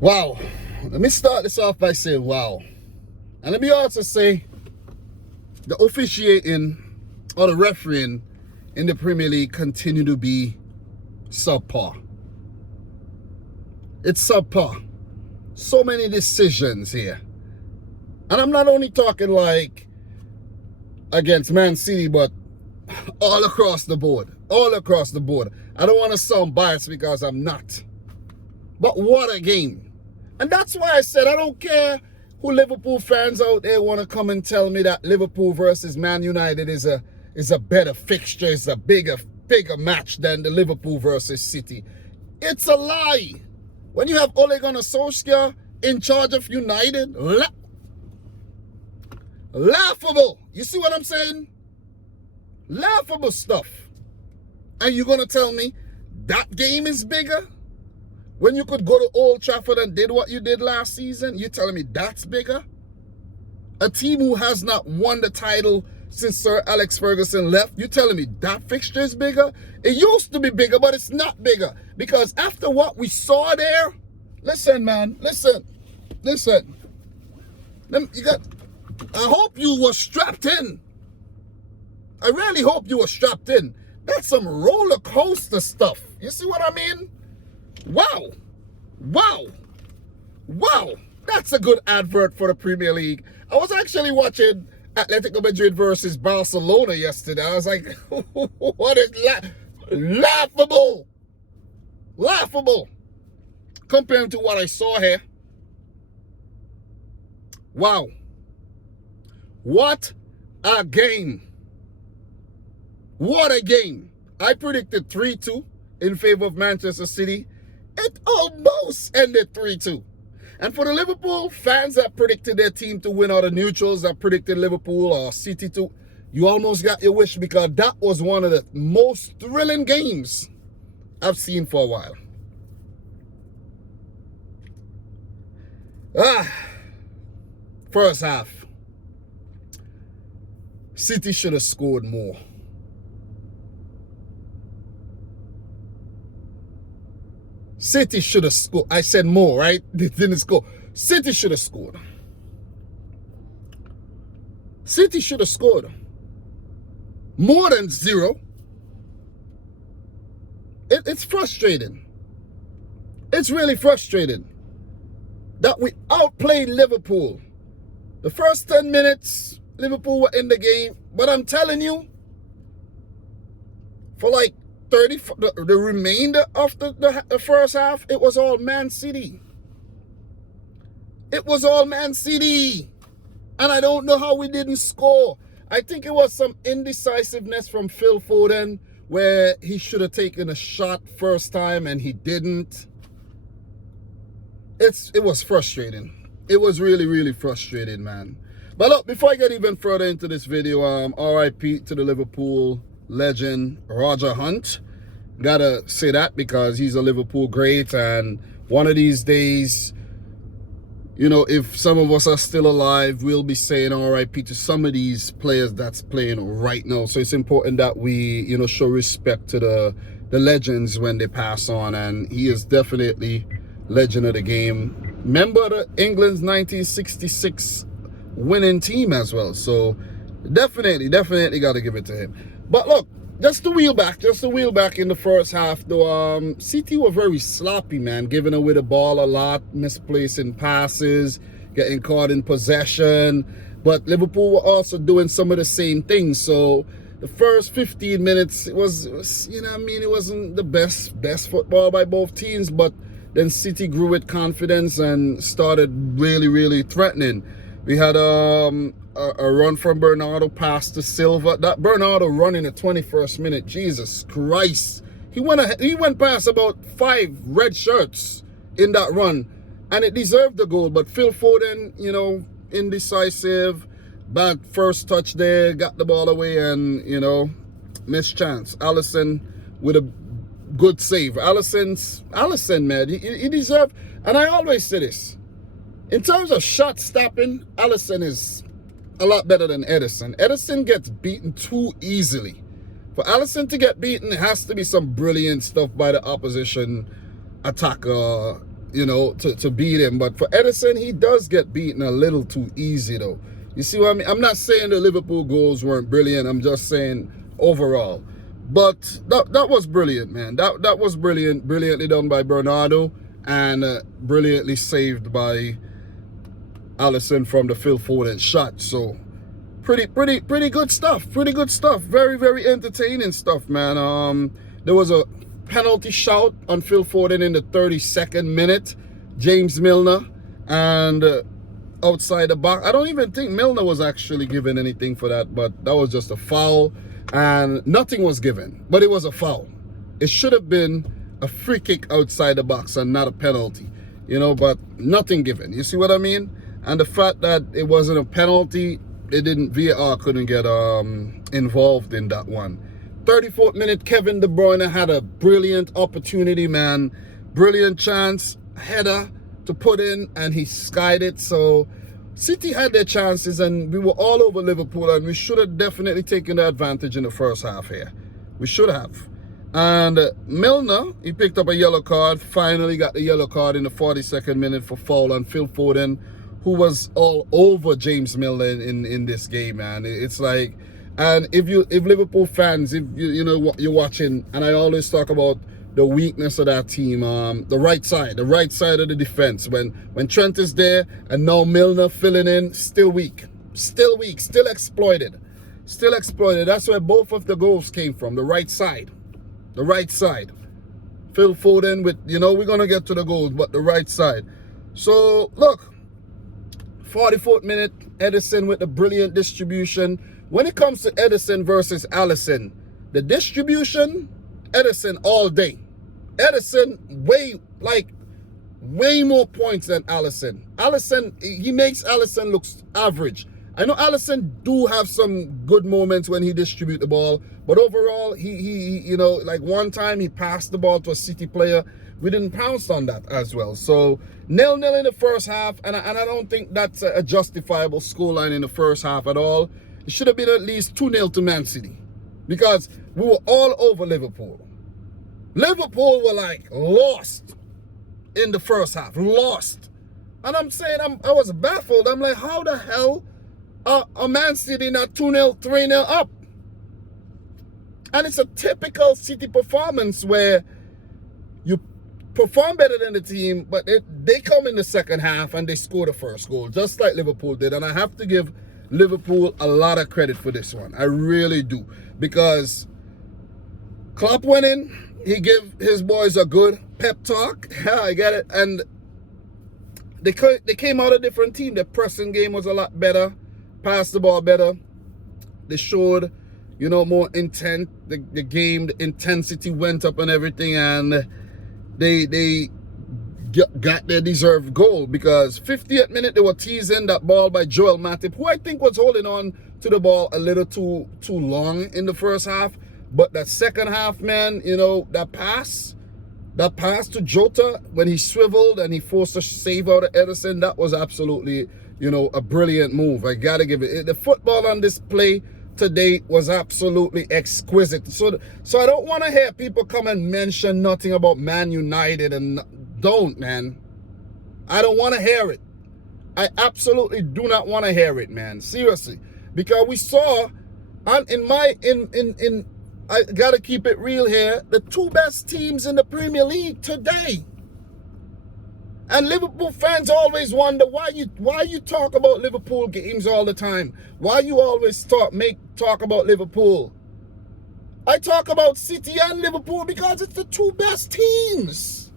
Wow. Let me start this off by saying wow. And let me also say the officiating or the refereeing in the Premier League continue to be subpar. It's subpar. So many decisions here. And I'm not only talking like against Man City, but all across the board. All across the board. I don't want to sound biased because I'm not. But what a game. And that's why I said I don't care who Liverpool fans out there want to come and tell me that Liverpool versus Man United is a better fixture, is a bigger match than the Liverpool versus City. It's a lie. When you have Ole Gunnar Solskjaer in charge of United, laughable. You see what I'm saying? Laughable stuff. And you're going to tell me that game is bigger? When you could go to Old Trafford and did what you did last season, you're telling me that's bigger? A team who has not won the title since Sir Alex Ferguson left, you're telling me that fixture is bigger? It used to be bigger, but it's not bigger. Because after what we saw there, listen, man, listen. I hope you were strapped in. I really hope you were strapped in. That's some roller coaster stuff. You see what I mean? Wow. That's a good advert for the Premier League. I was actually watching Atletico Madrid versus Barcelona yesterday. I was like, what is laughable. Laughable. Comparing to what I saw here. Wow. What a game. What a game. I predicted 3-2 in favor of Manchester City. It almost ended 3-2. And for the Liverpool fans that predicted their team to win, or the neutrals that predicted Liverpool or City to, you almost got your wish, because that was one of the most thrilling games I've seen for a while. First half. City should have scored more. City should have scored. I said more, right? They didn't score. City should have scored. City should have scored. More than 0. It's frustrating. It's really frustrating that we outplayed Liverpool. The first 10 minutes, Liverpool were in the game. But I'm telling you, for like the remainder of the first half, it was all Man City. It was all Man City. And I don't know how we didn't score. I think it was some indecisiveness from Phil Foden, where he should have taken a shot first time and he didn't. It was frustrating. It was really, really frustrating, man. But look, before I get even further into this video, RIP to the Liverpool legend Roger Hunt. Gotta say that because he's a Liverpool great, and one of these days, you know, if some of us are still alive, we'll be saying RIP to some of these players that's playing right now. So it's important that we, you know, show respect to the legends when they pass on, and he is definitely legend of the game. Member of England's 1966 winning team as well. So definitely got to give it to him. But look, just to wheel back in the first half, though, City were very sloppy, man, giving away the ball a lot, misplacing passes, getting caught in possession. But Liverpool were also doing some of the same things. So the first 15 minutes, it was you know what I mean, it wasn't the best football by both teams, but then City grew with confidence and started really threatening. We had a run from Bernardo pass to Silva. That Bernardo run in the 21st minute, Jesus Christ. He went past about 5 red shirts in that run, and it deserved the goal. But Phil Foden, you know, indecisive, bad first touch there, got the ball away, and, you know, missed chance. Alisson with a good save. Alisson, man, he deserved, and I always say this, in terms of shot stopping, Alisson is a lot better than Ederson. Ederson gets beaten too easily. For Alisson to get beaten, it has to be some brilliant stuff by the opposition attacker you know, to beat him. But for Ederson, he does get beaten a little too easy, though. You see what I mean? I'm not saying the Liverpool goals weren't brilliant. I'm just saying overall. But that was brilliant, man. That was brilliant. Brilliantly done by Bernardo and brilliantly saved by Alisson from the Phil Foden shot. So pretty good stuff. Pretty good stuff. Very, very entertaining stuff, man. There was a penalty shout on Phil Foden in the 32nd minute. James Milner, and outside the box. I don't even think Milner was actually given anything for that, but that was just a foul, and nothing was given, but it was a foul. It should have been a free kick outside the box and not a penalty, you know, but nothing given. You see what I mean? And the fact that it wasn't a penalty, VAR couldn't get involved in that one. 34th minute, Kevin De Bruyne had a brilliant opportunity, man. Brilliant chance, header to put in, and he skied it. So City had their chances, and we were all over Liverpool, and we should have definitely taken the advantage in the first half here. We should have. And Milner, he picked up a yellow card, finally got the yellow card in the 42nd minute for foul on Phil Foden, who was all over James Milner in this game, man. It's like, and if Liverpool fans, if you know what you're watching, and I always talk about the weakness of that team, the right side of the defense. When Trent is there and now Milner filling in, still weak, still exploited. That's where both of the goals came from, the right side. Phil Foden with, you know, we're gonna get to the goals, but the right side. So look, 44th minute, Ederson with the brilliant distribution. When it comes to Ederson versus Alisson, the distribution, Ederson all day. Ederson way more points than Alisson. Alisson, he makes Alisson look average. I know Alisson do have some good moments when he distributes the ball, but overall, he you know, like one time he passed the ball to a City player. We didn't pounce on that as well. So 0-0 in the first half, and I don't think that's a justifiable scoreline in the first half at all. It should have been at least 2-0 to Man City, because we were all over Liverpool. Liverpool were like lost in the first half, lost. And I'm saying, I was baffled. I'm like, how the hell are Man City not 2-0, 3-0 up? And it's a typical City performance where you perform better than the team, but they come in the second half and they score the first goal, just like Liverpool did. And I have to give Liverpool a lot of credit for this one. I really do. Because Klopp went in, he gave his boys a good pep talk. Yeah, I get it. And they came out a different team. The pressing game was a lot better, passed the ball better. They showed, you know, more intent. The game, the intensity went up and everything, and they got their deserved goal, because 50th minute they were teasing that ball by Joel Matip, who I think was holding on to the ball a little too long in the first half. But that second half, man, you know, that pass to Jota when he swiveled and he forced a save out of Ederson, that was absolutely, you know, a brilliant move. I gotta give it. The football on display today was absolutely exquisite. So I don't want to hear people come and mention nothing about Man United, and don't, man. I don't want to hear it. I absolutely do not want to hear it, man. Seriously, because we saw, I gotta keep it real here, the two best teams in the Premier League today. And Liverpool fans always wonder why you talk about Liverpool games all the time. Why you always talk about Liverpool. I talk about City and Liverpool because it's the two best teams.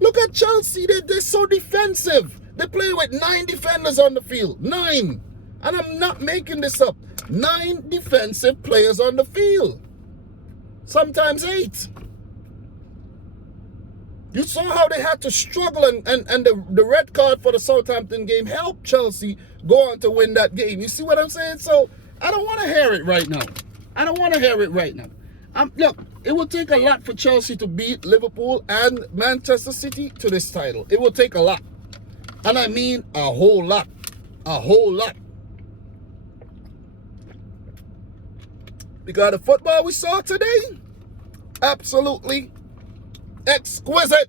Look at Chelsea, they're so defensive. They play with 9 defenders on the field. 9. And I'm not making this up. 9 defensive players on the field. Sometimes 8. You saw how they had to struggle, and the red card for the Southampton game helped Chelsea go on to win that game. You see what I'm saying? So I don't want to hear it right now. Look, it will take a lot for Chelsea to beat Liverpool and Manchester City to this title. It will take a lot. And I mean a whole lot. A whole lot. Because the football we saw today, absolutely exquisite.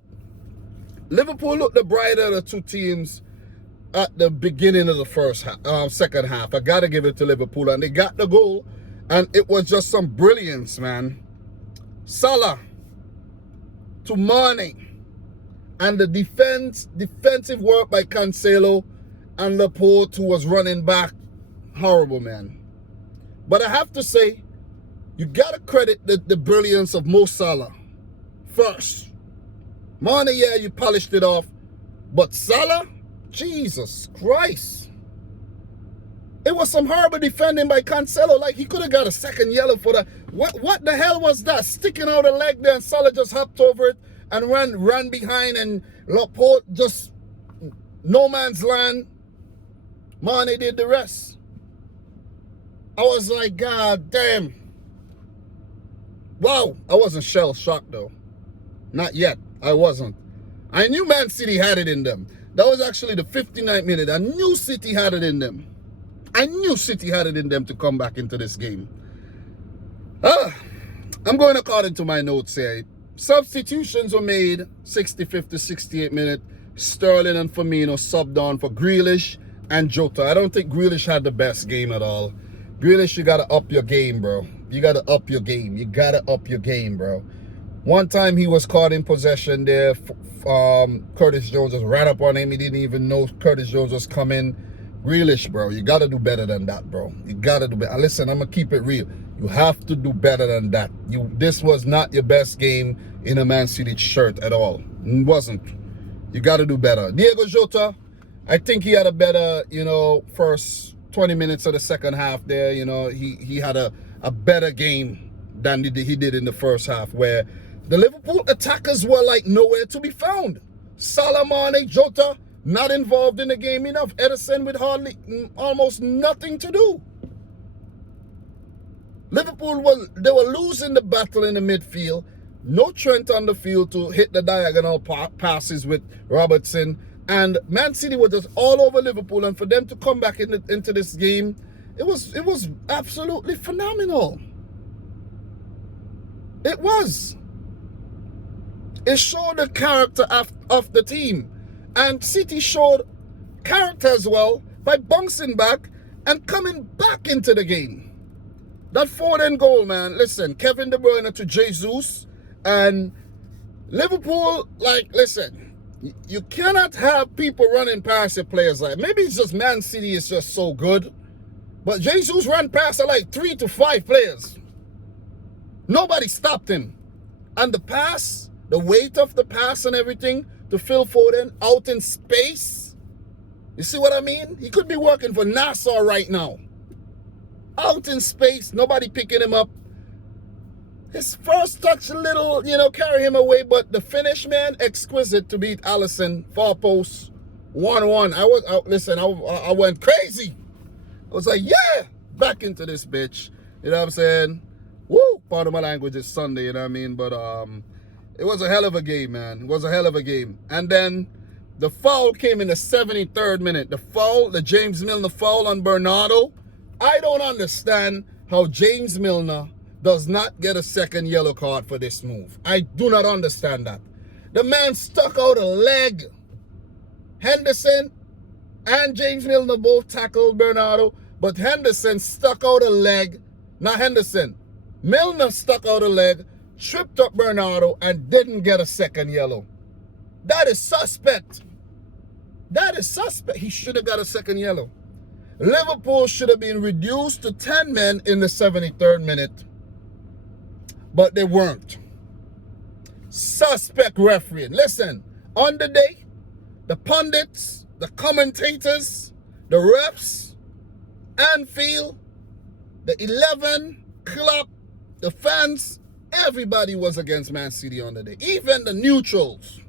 Liverpool looked the brighter of the two teams at the beginning of the second half. I got to give it to Liverpool, and they got the goal, and it was just some brilliance, man. Salah to Mane, and the defensive work by Cancelo and Laporte, who was running back. Horrible, man. But I have to say, you got to credit the brilliance of Mo Salah first. Mane, yeah, you polished it off. But Salah, Jesus Christ. It was some horrible defending by Cancelo. Like, he could have got a second yellow for that. What the hell was that? Sticking out a leg there, and Salah just hopped over it and ran behind, and Laporte just no man's land. Mane did the rest. I was like, God damn. Wow. I wasn't shell-shocked, though. Not yet. I wasn't. I knew Man City had it in them. That was actually the 59th minute. I knew City had it in them. I knew City had it in them to come back into this game. I'm going according to my notes here. Substitutions were made 65th to 68th minute. Sterling and Firmino subbed on for Grealish and Jota. I don't think Grealish had the best game at all. Grealish, you got to up your game, bro. You got to up your game. You got to up your game, bro. One time he was caught in possession there. Curtis Jones just ran up on him. He didn't even know Curtis Jones was coming. Grealish, bro, you got to do better than that, bro. You got to do better. Listen, I'm going to keep it real. You have to do better than that. This was not your best game in a Man City shirt at all. It wasn't. You got to do better. Diego Jota, I think he had a better, first 20 minutes of the second half there. He had a better game than he did in the first half, where the Liverpool attackers were like nowhere to be found. Salah, Mane, Jota, not involved in the game enough. Ederson with almost nothing to do. Liverpool they were losing the battle in the midfield. No Trent on the field to hit the diagonal passes with Robertson. And Man City were just all over Liverpool. And for them to come back into this game, it was absolutely phenomenal. It was. It showed the character of the team. And City showed character as well by bouncing back and coming back into the game. That Foden goal, man. Listen, Kevin De Bruyne to Jesus. And Liverpool, listen, you cannot have people running past your players like. Maybe it's just Man City is just so good. But Jesus ran past like 3 to 5 players. Nobody stopped him. And the pass, the weight of the pass and everything, to Phil Foden out in space. You see what I mean? He could be working for NASA right now. Out in space, nobody picking him up. His first touch a little, carry him away, but the finish, man, exquisite to beat Alisson, far post, 1-1. I went crazy. I was like, yeah, back into this bitch. You know what I'm saying? Woo, part of my language is Sunday, you know what I mean? But it was a hell of a game, man. It was a hell of a game. And then the foul came in the 73rd minute. The James Milner foul on Bernardo. I don't understand how James Milner does not get a second yellow card for this move. I do not understand that. The man stuck out a leg. Henderson and James Milner both tackled Bernardo, but Henderson stuck out a leg. Not Henderson. Milner stuck out a leg, tripped up Bernardo, and didn't get a second yellow. That is suspect. That is suspect. He should have got a second yellow. Liverpool should have been reduced to 10 men in the 73rd minute. But they weren't. Suspect refereeing. Listen, on the day, the pundits, the commentators, the refs, Anfield, the 11, club, the fans, everybody was against Man City on the day. Even the neutrals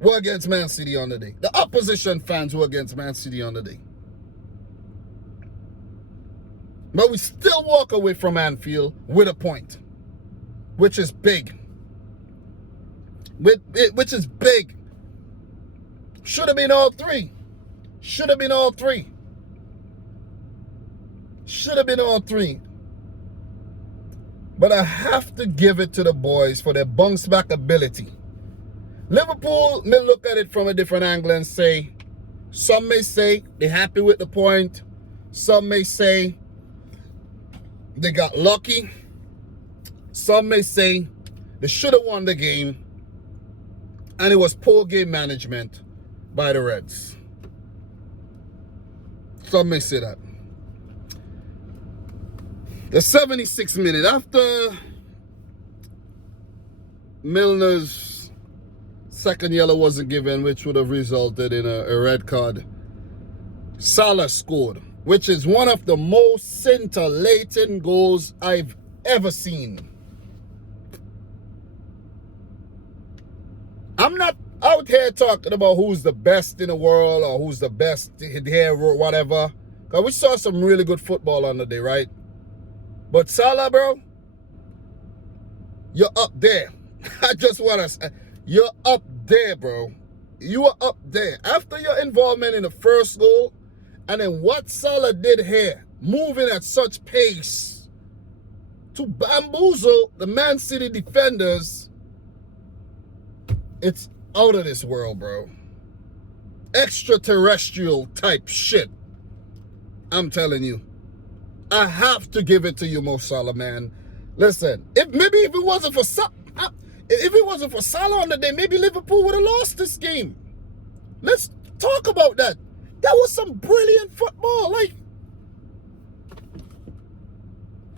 were against Man City on the day. The opposition fans were against Man City on the day. But we still walk away from Anfield with a point, which is big. Which is big. Should have been all three. Should have been all three. Should have been all three. But I have to give it to the boys for their bounce back ability. Liverpool may look at it from a different angle and say, some may say they're happy with the point. Some may say they got lucky. Some may say they should have won the game and it was poor game management by the Reds. Some may say that. The 76th minute, after Milner's second yellow wasn't given, which would have resulted in a red card, Salah scored, which is one of the most scintillating goals I've ever seen. I'm not out here talking about who's the best in the world or who's the best here or whatever. Because we saw some really good football on the day, right? But Salah, bro, you're up there. I just want to say, you're up there, bro. You are up there. After your involvement in the first goal, and then what Salah did here, moving at such pace to bamboozle the Man City defenders, it's out of this world, bro. Extraterrestrial type shit. I'm telling you. I have to give it to you, Mo Salah, man. Listen, if it wasn't for Salah on the day, maybe Liverpool would have lost this game. Let's talk about that. That was some brilliant football. Like,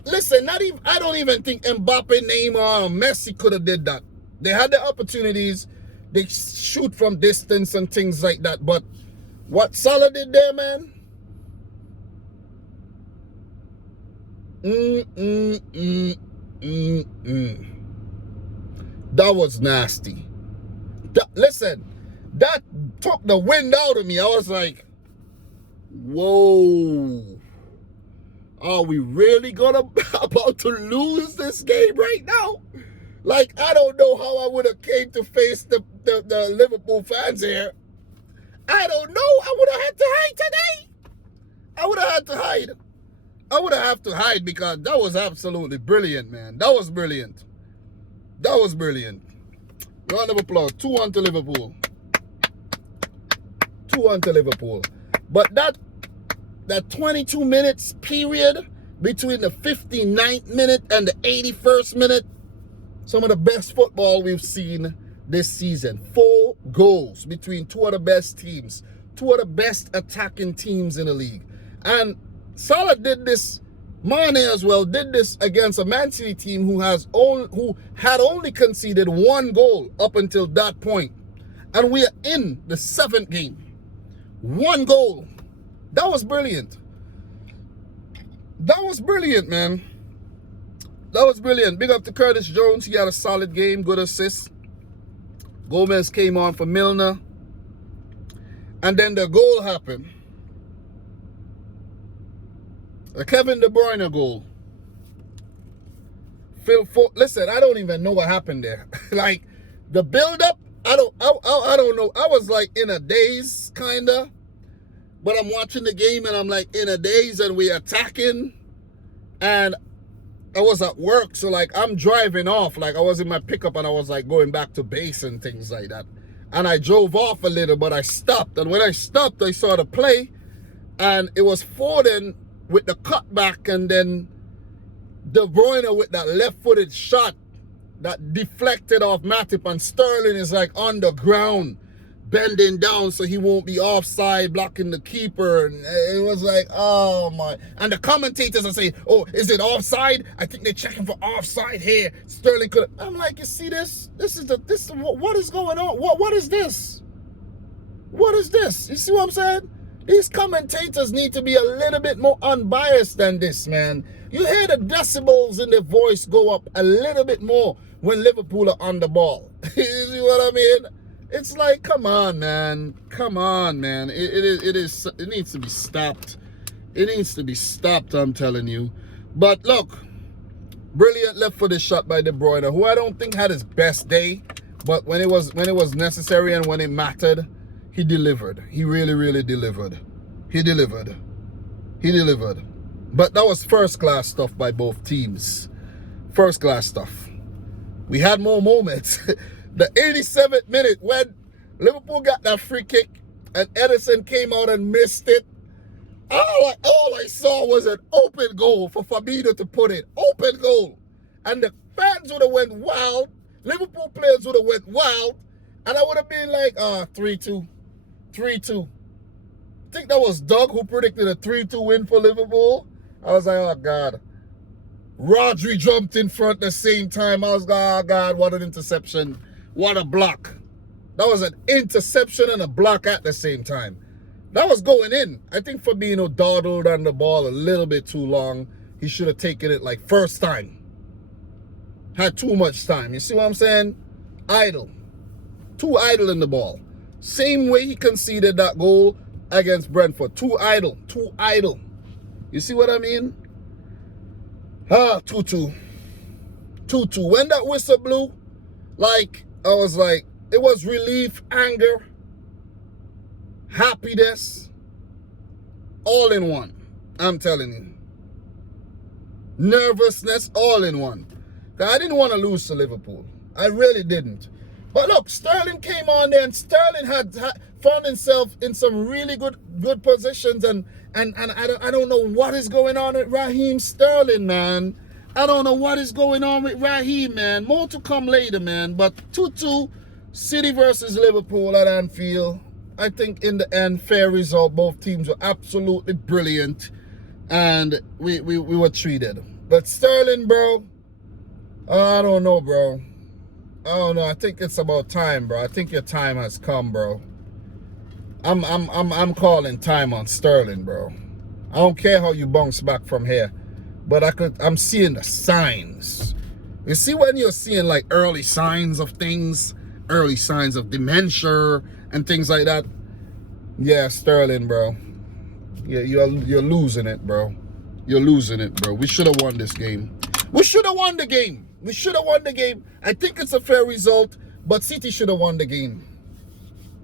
listen, I don't even think Mbappe, Neymar, or Messi could have did that. They had the opportunities. They shoot from distance and things like that. But what Salah did there, man? That was nasty. Listen, that took the wind out of me. I was like, whoa. Are we really about to lose this game right now? Like, I don't know how I would have came to face the Liverpool fans here. I don't know. I would have had to hide today. I would have to hide because that was absolutely brilliant, man. That was brilliant. Round of applause. 2-1 to Liverpool. 2-1 to Liverpool. But that 22 minutes period between the 59th minute and the 81st minute, some of the best football we've seen this season. 4 goals between two of the best teams, two of the best attacking teams in the league. And Salah did this, Mane as well, did this against a Man City team who had only conceded 1 goal up until that point. And we are in the 7th game. 1 goal. That was brilliant. That was brilliant, man. That was brilliant. Big up to Curtis Jones. He had a solid game, good assist. Gomez came on for Milner. And then the goal happened. A Kevin De Bruyne goal. Listen, I don't even know what happened there. Like, the build-up, I don't know. I was like in a daze, kind of. But I'm watching the game and I'm like in a daze and we're attacking. And I was at work, so like I'm driving off. Like I was in my pickup and I was like going back to base and things like that. And I drove off a little, but I stopped. And when I stopped, I saw the play. And it was Foden with the cutback and then De Bruyne with that left-footed shot that deflected off Matip, and Sterling is like on the ground bending down so he won't be offside, blocking the keeper. And it was like, oh my. And the commentators are saying, oh, is it offside? I think they're checking for offside here. Sterling could. I'm like, you see this? This is what is going on? What is this? What is this? You see what I'm saying? These commentators need to be a little bit more unbiased than this, man. You hear the decibels in their voice go up a little bit more when Liverpool are on the ball. You see what I mean? It's like, come on, man. Come on, man. It needs to be stopped. It needs to be stopped, I'm telling you. But look, brilliant left-footed shot by De Bruyne, who I don't think had his best day, but when it was necessary and when it mattered, he delivered. He really, really delivered. He delivered. But that was first-class stuff by both teams. First-class stuff. We had more moments. The 87th minute when Liverpool got that free kick and Edison came out and missed it. All I saw was an open goal for Fabinho to put it. Open goal. And the fans would have went wild. Liverpool players would have went wild. And I would have been like, 3-2. 3-2. I think that was Doug who predicted a 3-2 win for Liverpool. I was like, oh, God. Rodri jumped in front at the same time. I was like, oh, God, what an interception. What a block. That was an interception and a block at the same time. That was going in. I think Fabinho dawdled on the ball a little bit too long. He should have taken it like first time. Had too much time. You see what I'm saying? Idle. Too idle in the ball. Same way he conceded that goal against Brentford. Too idle. Too idle. You see what I mean? 2-2. 2-2. When that whistle blew, like, I was like, it was relief, anger, happiness, all in one. I'm telling you. Nervousness, all in one. I didn't want to lose to Liverpool. I really didn't. But look, Sterling came on there, and Sterling had found himself in some really good positions, and I don't know what is going on with Raheem Sterling, man. I don't know what is going on with Raheem, man. More to come later, man. But 2-2, City versus Liverpool at Anfield. I think in the end, fair result. Both teams were absolutely brilliant, and we were treated. But Sterling, bro, I don't know, bro. I don't know. I think it's about time, bro. I think your time has come, bro. I'm calling time on Sterling, bro. I don't care how you bounce back from here, but I'm seeing the signs. You see when you're seeing like early signs of things, early signs of dementia and things like that. Yeah, Sterling, bro. Yeah, you're losing it, bro. You're losing it, bro. We should have won this game. We should have won the game. We should have won the game. I think it's a fair result, but City should have won the game.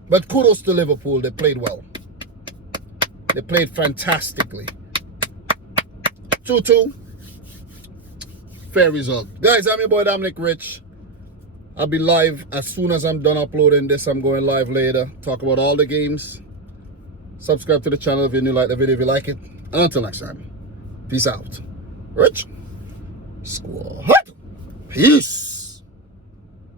But kudos to Liverpool. They played well. They played fantastically. 2-2. Fair result. Guys, I'm your boy Dominic Rich. I'll be live as soon as I'm done uploading this. I'm going live later. Talk about all the games. Subscribe to the channel if you're new. Like the video if you like it. And until next time. Peace out. Rich Squad. Peace.